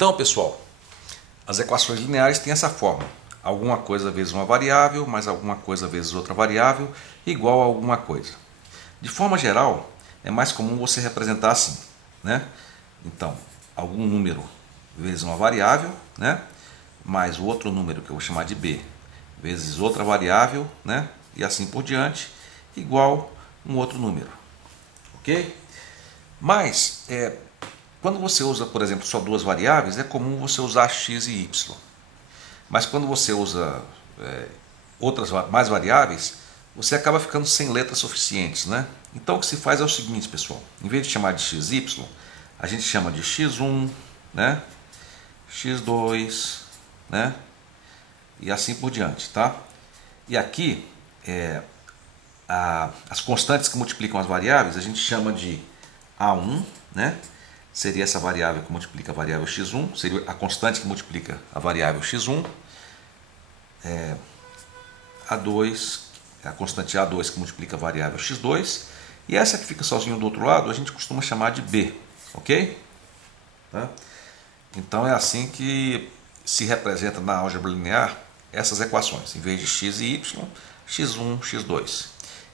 Então, pessoal, as equações lineares têm essa forma: alguma coisa vezes uma variável, mais alguma coisa vezes outra variável, igual a alguma coisa. De forma geral, é mais comum você representar assim, né? Então, algum número vezes uma variável, né? Mais o outro número que eu vou chamar de b, vezes outra variável, né? E assim por diante, igual um outro número, ok? Mas, quando você usa, por exemplo, só duas variáveis, é comum você usar x e y. Mas quando você usa outras mais variáveis, você acaba ficando sem letras suficientes, né? Então o que se faz é o seguinte, pessoal: em vez de chamar de xy, a gente chama de x1, né? x2, né? E assim por diante, tá? E aqui, as constantes que multiplicam as variáveis, a gente chama de A1, né? Seria essa variável que multiplica a variável x1, seria a constante que multiplica a variável x1. A2, a constante A2 que multiplica a variável x2. E essa que fica sozinho do outro lado, a gente costuma chamar de b, ok? Tá? Então é assim que se representa na álgebra linear essas equações. Em vez de x e y, x1, x2.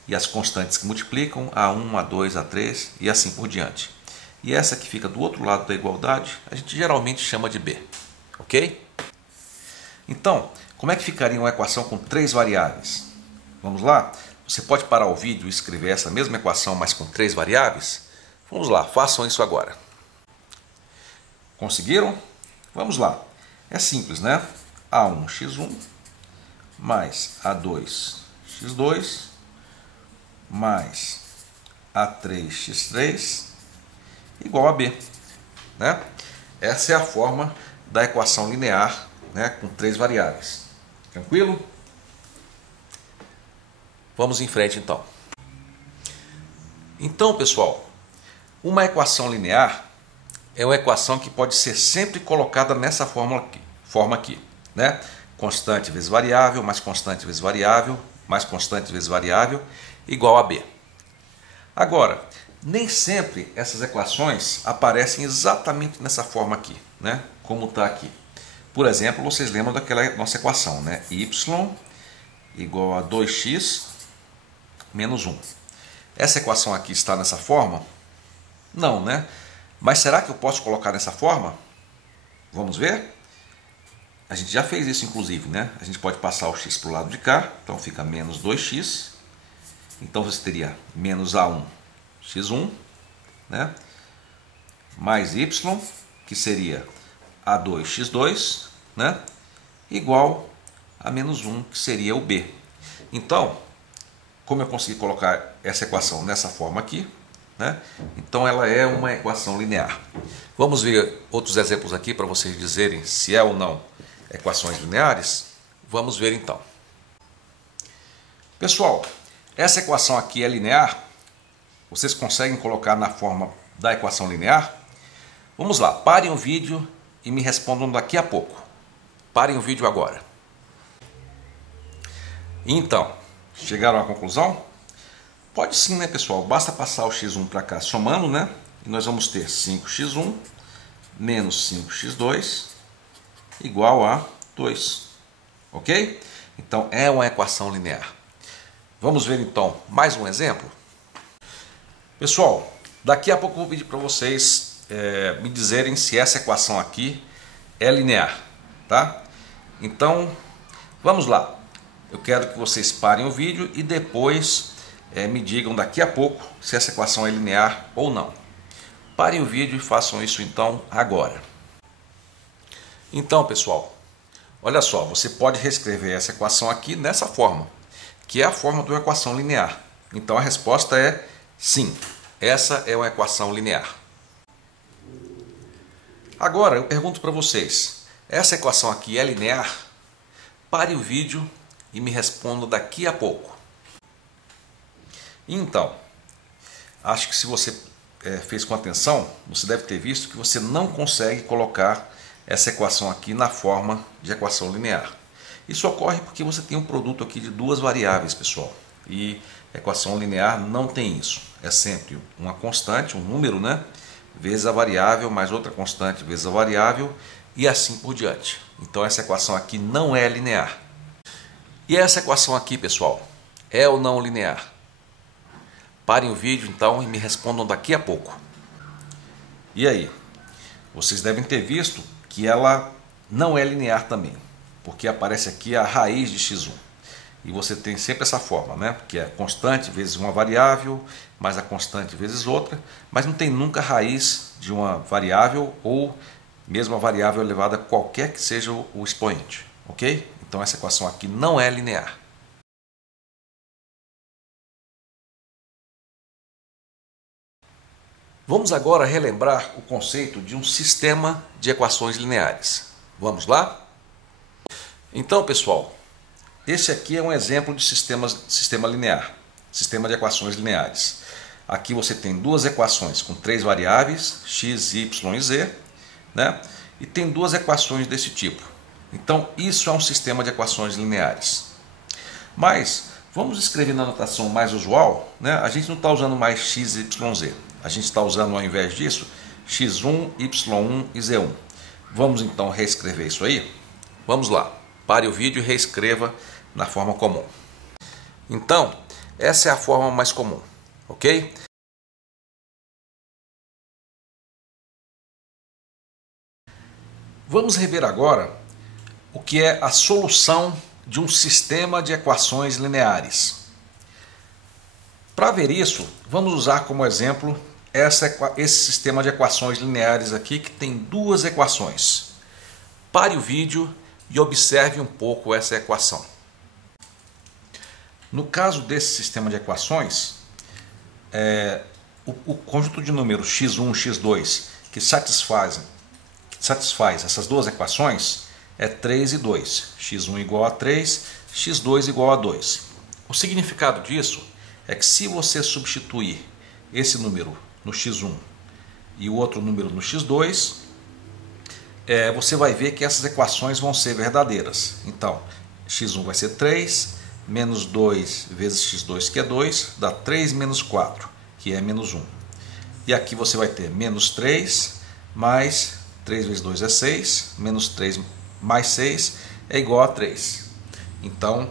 E as constantes que multiplicam, A1, A2, A3 e assim por diante. E essa que fica do outro lado da igualdade, a gente geralmente chama de b, ok? Então, como é que ficaria uma equação com três variáveis? Vamos lá? Você pode parar o vídeo e escrever essa mesma equação, mas com três variáveis? Vamos lá, façam isso agora. Conseguiram? Vamos lá. É simples, né? A1x1 mais A2x2 mais A3x3 igual a b, né? Essa é a forma da equação linear, né, com três variáveis. Tranquilo? Vamos em frente então. Então, pessoal, uma equação linear é uma equação que pode ser sempre colocada nessa forma aqui, né? Constante vezes variável, mais constante vezes variável, mais constante vezes variável, igual a b. Agora, nem sempre essas equações aparecem exatamente nessa forma aqui, né? Como está aqui. Por exemplo, vocês lembram daquela nossa equação, né? Y igual a 2x menos 1. Essa equação aqui está nessa forma? Não, né? Mas será que eu posso colocar nessa forma? Vamos ver? A gente já fez isso, inclusive, né? A gente pode passar o x para o lado de cá, então fica menos 2x. Então você teria menos A1 x1, né? Mais y, que seria A2 x2, né? Igual a menos 1, que seria o b. Então, como eu consegui colocar essa equação nessa forma aqui, né? Então ela é uma equação linear. Vamos ver outros exemplos aqui para vocês dizerem se é ou não equações lineares. Vamos ver então. Pessoal, essa equação aqui é linear? Vocês conseguem colocar na forma da equação linear? Vamos lá, parem o vídeo e me respondam daqui a pouco. Parem o vídeo agora. Então, chegaram à conclusão? Pode sim, né, pessoal? Basta passar o x1 para cá somando, né? E nós vamos ter 5x1 menos 5x2 igual a 2. Ok? Então é uma equação linear. Vamos ver então mais um exemplo? Pessoal, daqui a pouco eu vou pedir para vocês me dizerem se essa equação aqui é linear, tá? Então, vamos lá. Eu quero que vocês parem o vídeo e depois me digam daqui a pouco se essa equação é linear ou não. Parem o vídeo e façam isso então agora. Então, pessoal, olha só, você pode reescrever essa equação aqui nessa forma, que é a forma de uma equação linear. Então a resposta é sim, essa é uma equação linear. Agora eu pergunto para vocês, essa equação aqui é linear? Pare o vídeo e me responda daqui a pouco. Então, acho que se você fez com atenção, você deve ter visto que você não consegue colocar essa equação aqui na forma de equação linear. Isso ocorre porque você tem um produto aqui de duas variáveis, pessoal. E equação linear não tem isso. É sempre uma constante, um número, né? vezes a variável, mais outra constante vezes a variável, e assim por diante. Então essa equação aqui não é linear. E essa equação aqui, pessoal, é ou não linear? Parem o vídeo então e me respondam daqui a pouco. E aí? Vocês devem ter visto que ela não é linear também, porque aparece aqui a raiz de x1. E você tem sempre essa forma, né? Que é constante vezes uma variável, mais a constante vezes outra, mas não tem nunca raiz de uma variável ou mesmo a variável elevada a qualquer que seja o expoente, ok? Então essa equação aqui não é linear. Vamos agora relembrar o conceito de um sistema de equações lineares. Vamos lá? Então, pessoal, esse aqui é um exemplo de sistema linear, sistema de equações lineares. Aqui você tem duas equações com três variáveis, x, y e z, né? E tem duas equações desse tipo. Então, isso é um sistema de equações lineares. Mas, vamos escrever na notação mais usual, né? A gente não está usando mais x, y, z. A gente está usando, ao invés disso, x1, y1 e z1. Vamos então reescrever isso aí? Vamos lá. Pare o vídeo e reescreva na forma comum. Então, essa é a forma mais comum, ok? Vamos rever agora o que é a solução de um sistema de equações lineares. Para ver isso, vamos usar como exemplo esse sistema de equações lineares aqui, que tem duas equações. Pare o vídeo e observe um pouco essa equação. No caso desse sistema de equações, o conjunto de números x1 e x2 que satisfaz essas duas equações é 3 e 2. x1 igual a 3, x2 igual a 2. O significado disso é que se você substituir esse número no x1 e o outro número no x2, você vai ver que essas equações vão ser verdadeiras. Então, x1 vai ser 3, menos 2 vezes x2, que é 2, dá 3 menos 4, que é menos 1. E aqui você vai ter menos 3, mais 3 vezes 2 é 6, menos 3 mais 6 é igual a 3. Então,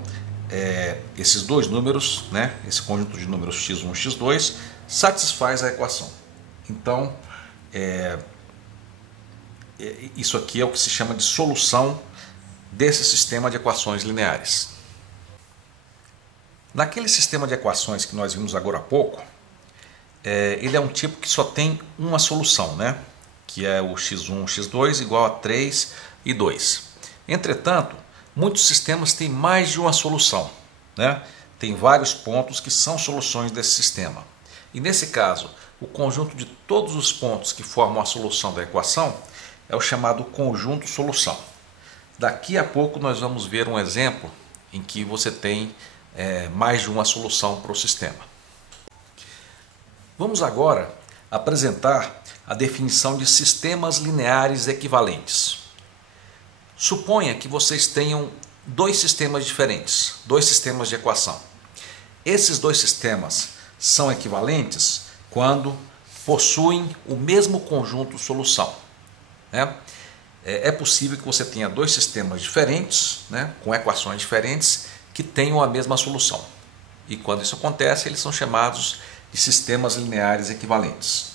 esses dois números, né, esse conjunto de números x1 e x2, satisfaz a equação. Então, isso aqui é o que se chama de solução desse sistema de equações lineares. Naquele sistema de equações que nós vimos agora há pouco, ele é um tipo que só tem uma solução, né? Que é o x1, x2 igual a 3 e 2. Entretanto, muitos sistemas têm mais de uma solução, né? Tem vários pontos que são soluções desse sistema. E nesse caso, o conjunto de todos os pontos que formam a solução da equação é o chamado conjunto solução. Daqui a pouco nós vamos ver um exemplo em que você tem mais de uma solução para o sistema. Vamos agora apresentar a definição de sistemas lineares equivalentes. Suponha que vocês tenham dois sistemas diferentes, dois sistemas de equação. Esses dois sistemas são equivalentes quando possuem o mesmo conjunto solução, né? É possível que você tenha dois sistemas diferentes, né, com equações diferentes, que tenham a mesma solução. E quando isso acontece, eles são chamados de sistemas lineares equivalentes.